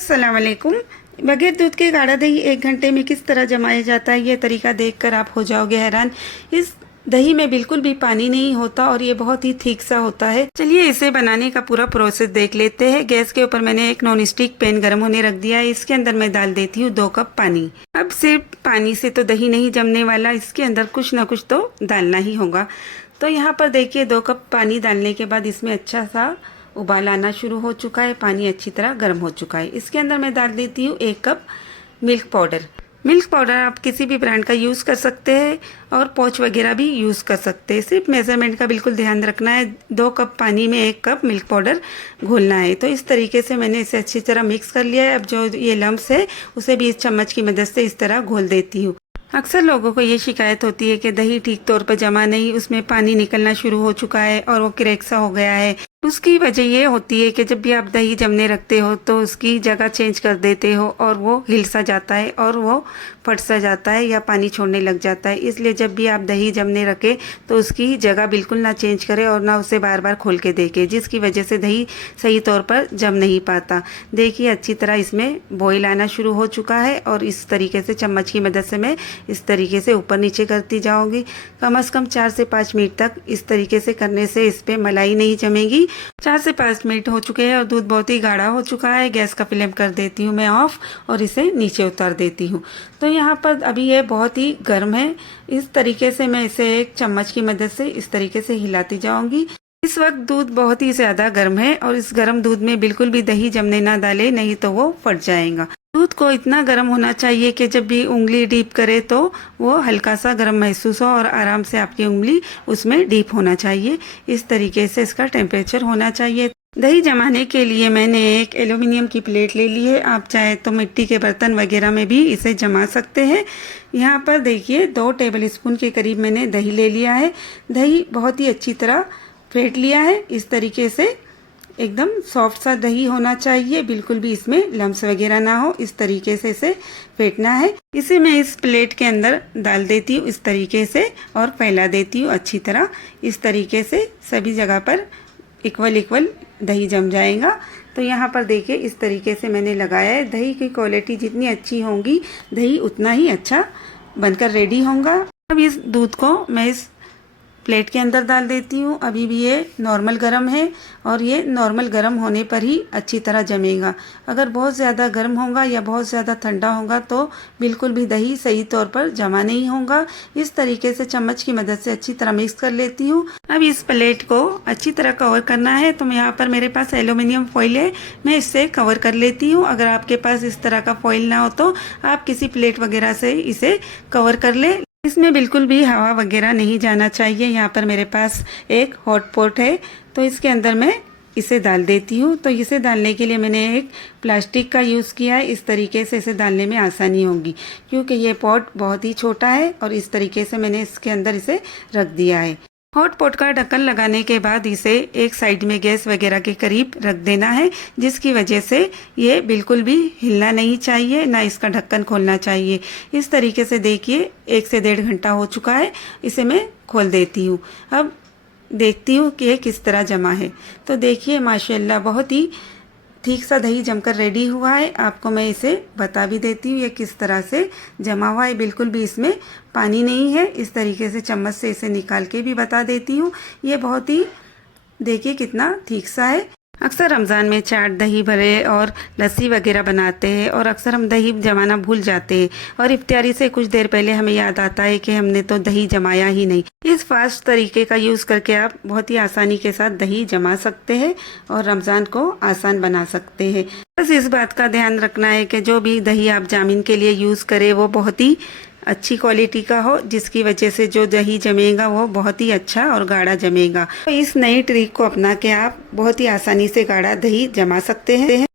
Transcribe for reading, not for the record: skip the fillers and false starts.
अस्सलाम वालेकुम। बगैर दूध के गाढ़ा दही 1 घंटे में किस तरह जमाया जाता है, ये तरीका देखकर आप हो जाओगे हैरान। इस दही में बिल्कुल भी पानी नहीं होता और ये बहुत ही थिक सा होता है। चलिए इसे बनाने का पूरा प्रोसेस देख लेते हैं। गैस के ऊपर मैंने एक नॉन स्टिक पैन गर्म होने रख दिया है। इसके अंदर मैं डाल देती हूँ 2 कप पानी। अब सिर्फ पानी से तो दही नहीं जमने वाला, इसके अंदर कुछ ना कुछ तो डालना ही होगा। तो यहाँ पर देखिए 2 कप पानी डालने के बाद इसमें अच्छा सा उबाल आना शुरू हो चुका है। पानी अच्छी तरह गर्म हो चुका है। इसके अंदर मैं डाल देती हूँ 1 cup milk powder. Milk powder आप किसी भी ब्रांड का यूज़ कर सकते हैं और पौच वगैरह भी यूज़ कर सकते हैं। सिर्फ मेज़रमेंट का बिल्कुल ध्यान रखना है। 2 कप पानी में 1 कप मिल्क पाउडर घोलना है। तो इस तरीके से मैंने इसे अच्छी तरह मिक्स कर लिया है। अब जो ये लम्स है उसे भी इस चम्मच की मदद से इस तरह घोल देती हूँ। अक्सर लोगों को ये शिकायत होती है कि दही ठीक तौर पर जमा नहीं, उसमें पानी निकलना शुरू हो चुका है और वो क्रैक सा हो गया है। उसकी वजह ये होती है कि जब भी आप दही जमने रखते हो तो उसकी जगह चेंज कर देते हो और वो हिल सा जाता है और वो फट सा जाता है या पानी छोड़ने लग जाता है। इसलिए जब भी आप दही जमने रखें तो उसकी जगह बिल्कुल ना चेंज करें और ना उसे बार बार खोल के देखें, जिसकी वजह से दही सही तौर पर जम नहीं पाता। देखिए अच्छी तरह इसमें बॉईल आना शुरू हो चुका है और इस तरीके से चम्मच की मदद से मैं इस तरीके से ऊपर नीचे करती जाऊँगी। कम से कम 4 से 5 मिनट तक इस तरीके से करने से इस पर मलाई नहीं जमेगी। 4 से 5 मिनट हो चुके हैं और दूध बहुत ही गाढ़ा हो चुका है। गैस का फ्लेम कर देती हूँ मैं ऑफ और इसे नीचे उतार देती हूँ। तो यहाँ पर अभी ये बहुत ही गर्म है। इस तरीके से मैं इसे एक चम्मच की मदद से इस तरीके से हिलाती जाऊँगी। इस वक्त दूध बहुत ही ज़्यादा गर्म है और इस गर्म दूध में बिल्कुल भी दही जमने ना डाले, नहीं तो वो फट जाएगा। दूध को इतना गर्म होना चाहिए कि जब भी उंगली डीप करे तो वो हल्का सा गर्म महसूस हो और आराम से आपकी उंगली उसमें डीप होना चाहिए। इस तरीके से इसका टेम्परेचर होना चाहिए। दही जमाने के लिए मैंने एक एल्यूमिनियम की प्लेट ले ली है। आप चाहे तो मिट्टी के बर्तन वगैरह में भी इसे जमा सकते हैं। यहाँ पर देखिए 2 टेबल स्पून के करीब मैंने दही ले लिया है। दही बहुत ही अच्छी तरह फेंट लिया है। इस तरीके से एकदम सॉफ्ट सा दही होना चाहिए, बिल्कुल भी इसमें लम्स वगैरह ना हो। इस तरीके से इसे फेंटना है। इसे मैं इस प्लेट के अंदर डाल देती हूँ इस तरीके से और फैला देती हूँ अच्छी तरह। इस तरीके से सभी जगह पर इक्वल दही जम जाएगा। तो यहाँ पर देखिए इस तरीके से मैंने लगाया है। दही की क्वालिटी जितनी अच्छी होगी दही उतना ही अच्छा बनकर रेडी होगा। अब इस दूध को मैं इस प्लेट के अंदर डाल देती हूँ। अभी भी ये नॉर्मल गर्म है और ये नॉर्मल गर्म होने पर ही अच्छी तरह जमेगा। अगर बहुत ज़्यादा गर्म होगा या बहुत ज़्यादा ठंडा होगा तो बिल्कुल भी दही सही तौर पर जमा नहीं होगा। इस तरीके से चम्मच की मदद से अच्छी तरह मिक्स कर लेती हूँ। अब इस प्लेट को अच्छी तरह कवर करना है। तो यहाँ पर मेरे पास एल्यूमिनियम फॉइल है, मैं इससे कवर कर लेती हूँ। अगर आपके पास इस तरह का फॉइल ना हो तो आप किसी प्लेट वगैरह से इसे कवर कर ले। इसमें बिल्कुल भी हवा वगैरह नहीं जाना चाहिए। यहाँ पर मेरे पास एक हॉट पॉट है तो इसके अंदर मैं इसे डाल देती हूँ। तो इसे डालने के लिए मैंने एक प्लास्टिक का यूज़ किया है। इस तरीके से इसे डालने में आसानी होगी क्योंकि ये पॉट बहुत ही छोटा है और इस तरीके से मैंने इसके अंदर इसे रख दिया है। हॉट पॉट का ढक्कन लगाने के बाद इसे एक साइड में गैस वगैरह के करीब रख देना है, जिसकी वजह से ये बिल्कुल भी हिलना नहीं चाहिए, ना इसका ढक्कन खोलना चाहिए। इस तरीके से देखिए 1 से 1.5 घंटा हो चुका है। इसे मैं खोल देती हूँ। अब देखती हूँ कि ये किस तरह जमा है। तो देखिए माशाल्लाह बहुत ही ठीक सा दही जमकर रेडी हुआ है। आपको मैं इसे बता भी देती हूँ ये किस तरह से जमा हुआ है। बिल्कुल भी इसमें पानी नहीं है। इस तरीके से चम्मच से इसे निकाल के भी बता देती हूँ। ये बहुत ही देखिए कितना ठीक सा है। अक्सर रमज़ान में चाट, दही भरे और लस्सी वगैरह बनाते हैं और अक्सर हम दही जमाना भूल जाते हैं और इफ्तारी से कुछ देर पहले हमें याद आता है कि हमने तो दही जमाया ही नहीं। इस फास्ट तरीके का यूज़ करके आप बहुत ही आसानी के साथ दही जमा सकते हैं और रमज़ान को आसान बना सकते हैं। बस इस बात का ध्यान रखना है कि जो भी दही आप जामिन के लिए यूज़ करें वो बहुत ही अच्छी क्वालिटी का हो, जिसकी वजह से जो दही जमेगा वो बहुत ही अच्छा और गाढ़ा जमेगा। तो इस नई ट्रिक को अपना के आप बहुत ही आसानी से गाढ़ा दही जमा सकते हैं।